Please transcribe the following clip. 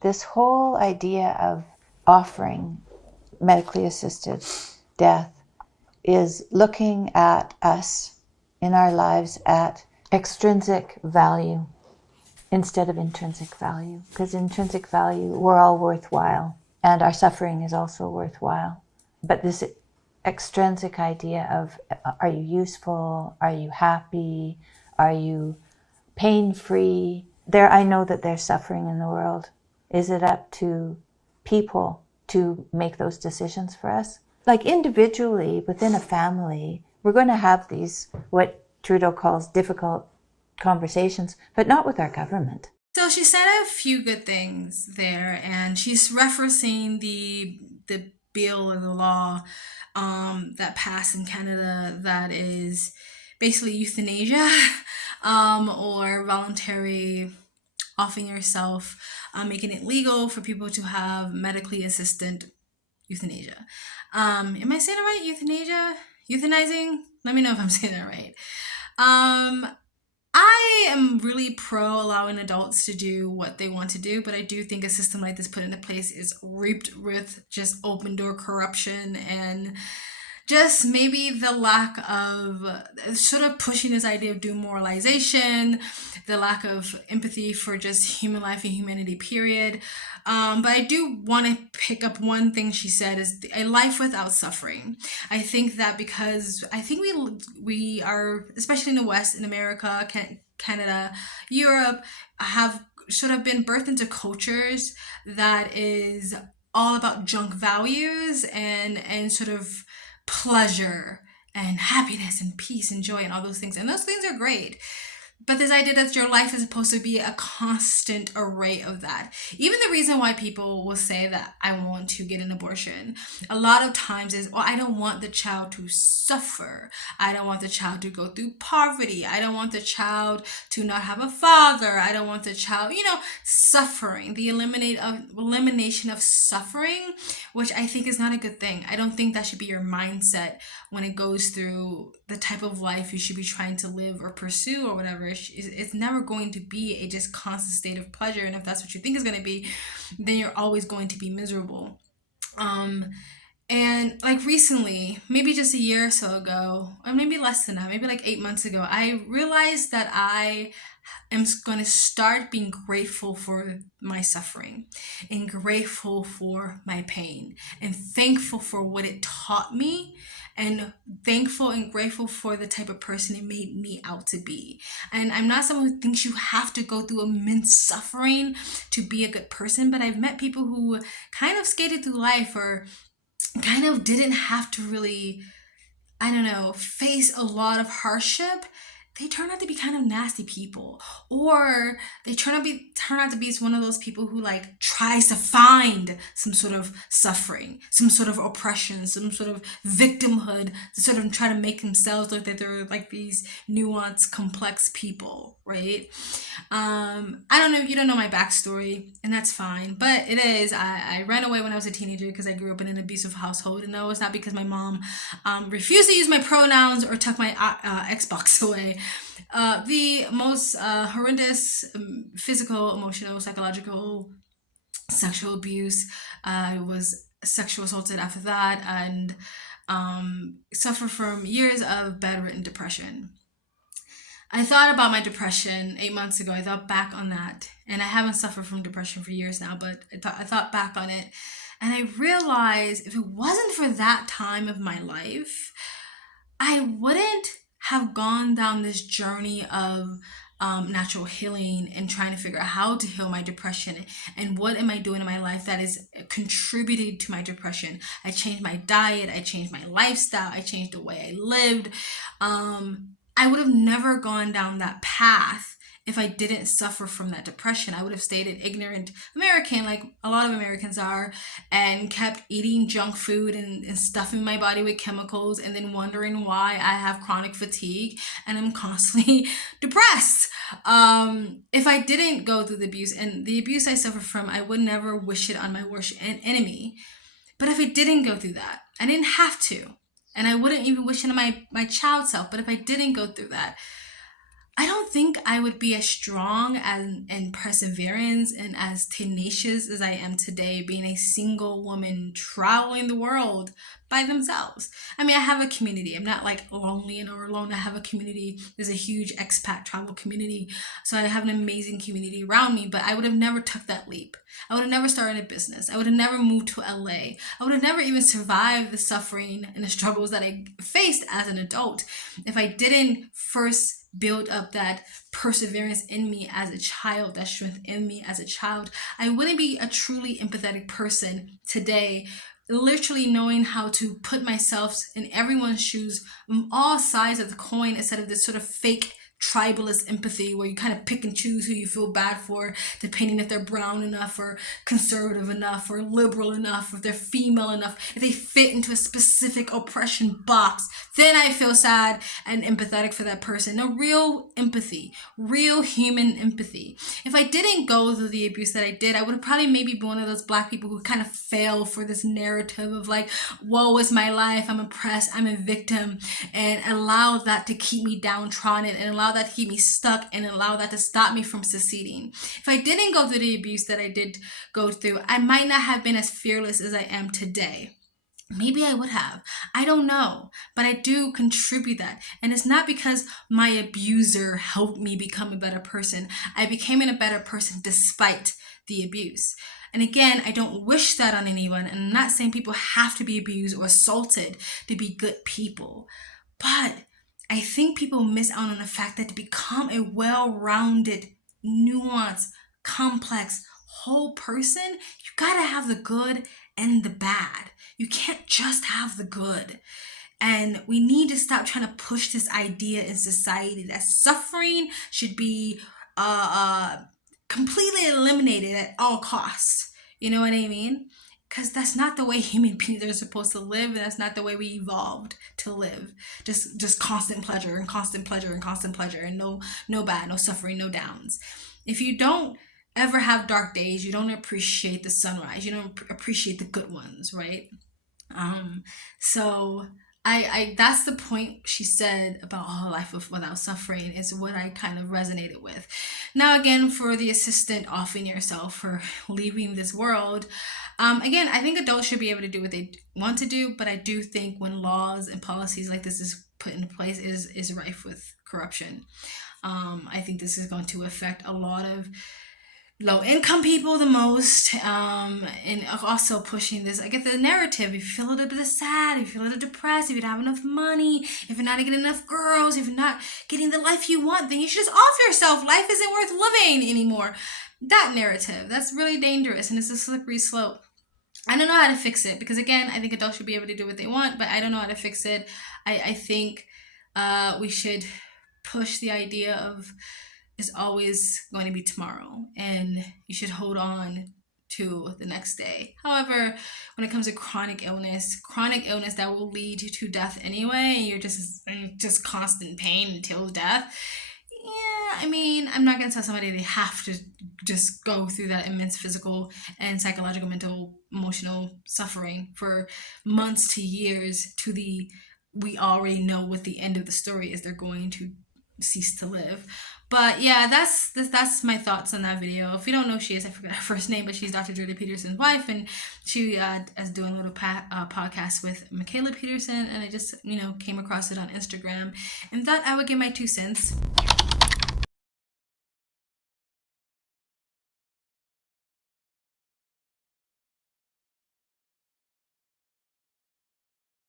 This whole idea of offering medically assisted death is looking at us in our lives at extrinsic value instead of intrinsic value. Because intrinsic value, we're all worthwhile, and our suffering is also worthwhile. But this extrinsic idea of, are you useful? Are you happy? Are you pain-free? I know that there's suffering in the world. Is it up to people to make those decisions for us? Like individually, within a family, we're going to have these, what Trudeau calls difficult conversations, but not with our government. So she said a few good things there, and she's referencing the bill or the law that passed in Canada that is basically euthanasia or voluntary offing yourself, making it legal for people to have medically assisted euthanasia. Am I saying it right? Euthanasia? Euthanizing? Let me know if I'm saying that right. I am really pro allowing adults to do what they want to do, but I do think a system like this put into place is reaped with just open door corruption and just maybe the lack of sort of pushing this idea of demoralization, the lack of empathy for just human life and humanity, period. But I do want to pick up one thing she said is a life without suffering. I think that because I think we are, especially in the West, in America, Canada, Europe, have sort of been birthed into cultures that is all about junk values and sort of pleasure and happiness and peace and joy and all those things. And those things are great. But this idea that your life is supposed to be a constant array of that. Even the reason why people will say that I want to get an abortion, a lot of times is, well, I don't want the child to suffer. I don't want the child to go through poverty. I don't want the child to not have a father. I don't want the child, suffering, the elimination of suffering, which I think is not a good thing. I don't think that should be your mindset when it goes through the type of life you should be trying to live or pursue or whatever. It's never going to be a just constant state of pleasure. And if that's what you think is going to be, then you're always going to be miserable. And like recently, maybe just a year or so ago, or maybe less than that, maybe like 8 months ago, I realized that I am going to start being grateful for my suffering and grateful for my pain and thankful for what it taught me and thankful and grateful for the type of person it made me out to be. And I'm not someone who thinks you have to go through immense suffering to be a good person, but I've met people who kind of skated through life or kind of didn't have to really, I don't know, face a lot of hardship. They turn out to be kind of nasty people, or they turn out to be one of those people who like tries to find some sort of suffering, some sort of oppression, some sort of victimhood to sort of try to make themselves look that they're like these nuanced, complex people, right? I don't know if you don't know my backstory, and that's fine, but it is. I ran away when I was a teenager because I grew up in an abusive household, and no, it's not because my mom refused to use my pronouns or took my Xbox away. The most horrendous physical, emotional, psychological, sexual abuse. I was sexual assaulted after that and suffered from years of bedridden depression. I thought about my depression 8 months ago. I thought back on that, and I haven't suffered from depression for years now. But I thought back on it, and I realized if it wasn't for that time of my life, I wouldn't have gone down this journey of natural healing and trying to figure out how to heal my depression and what am I doing in my life that is contributing to my depression. I changed my diet, I changed my lifestyle, I changed the way I lived. I would have never gone down that path if I didn't suffer from that depression. I would have stayed an ignorant American, like a lot of Americans are, and kept eating junk food and stuffing my body with chemicals and then wondering why I have chronic fatigue and I'm constantly depressed. If I didn't go through the abuse, and the abuse I suffered from, I would never wish it on my worst enemy. But if I didn't go through that, I didn't have to. And I wouldn't even wish it on my child self. But if I didn't go through that, I don't think I would be as strong and perseverance and as tenacious as I am today, being a single woman traveling the world by themselves. I mean, I have a community. I'm not like lonely or alone. I have a community. There's a huge expat travel community. So I have an amazing community around me, but I would have never took that leap. I would have never started a business. I would have never moved to LA. I would have never even survived the suffering and the struggles that I faced as an adult if I didn't first build up that perseverance in me as a child, that strength in me as a child. I wouldn't be a truly empathetic person today, literally knowing how to put myself in everyone's shoes on all sides of the coin instead of this sort of fake tribalist empathy where you kind of pick and choose who you feel bad for depending if they're brown enough or conservative enough or liberal enough, or if they're female enough, if they fit into a specific oppression box. Then I feel sad and empathetic for that person. No, real empathy, real human empathy. If I didn't go through the abuse that I did, I would have probably maybe been one of those Black people who kind of fell for this narrative of like, woe is my life, I'm oppressed, I'm a victim, and allow that to keep me downtrodden and allow that to keep me stuck and allow that to stop me from succeeding. If I didn't go through the abuse that I did go through, I might not have been as fearless as I am today. Maybe I would have. I don't know. But I do contribute that. And it's not because my abuser helped me become a better person. I became a better person despite the abuse. And again, I don't wish that on anyone. And I'm not saying people have to be abused or assaulted to be good people. But I think people miss out on the fact that to become a well-rounded, nuanced, complex, whole person, you gotta have the good and the bad. You can't just have the good. And we need to stop trying to push this idea in society that suffering should be completely eliminated at all costs. You know what I mean? Because that's not the way human beings are supposed to live, and that's not the way we evolved to live. Just constant pleasure and constant pleasure and constant pleasure, and no bad, no suffering, no downs. If you don't ever have dark days, you don't appreciate the sunrise, you don't appreciate the good ones, right? So I that's the point she said about life without suffering is what I kind of resonated with. Now again, for the assistant offing yourself for leaving this world, again, I think adults should be able to do what they want to do, but I do think when laws and policies like this is put into place is rife with corruption. I think this is going to affect a lot of low income people the most, and also pushing this. I get the narrative. If you feel a little bit sad, if you feel a little depressed, if you don't have enough money, if you're not getting enough girls, if you're not getting the life you want, then you should just off yourself. Life isn't worth living anymore. That narrative, that's really dangerous, and it's a slippery slope. I don't know how to fix it because again, I think adults should be able to do what they want, but I don't know how to fix it. I think we should push the idea of it's always going to be tomorrow and you should hold on to the next day. However, when it comes to chronic illness that will lead to death anyway, and you're just constant pain until death. Yeah, I mean, I'm not gonna tell somebody they have to just go through that immense physical and psychological, mental, emotional suffering for months to years to we already know what the end of the story is. They're going to cease to live. But yeah, that's my thoughts on that video. If you don't know who she is, I forgot her first name, but she's Dr. Jordan Peterson's wife, and she is doing a little podcast with Mikhaila Peterson, and I just came across it on Instagram and thought I would give my 2 cents.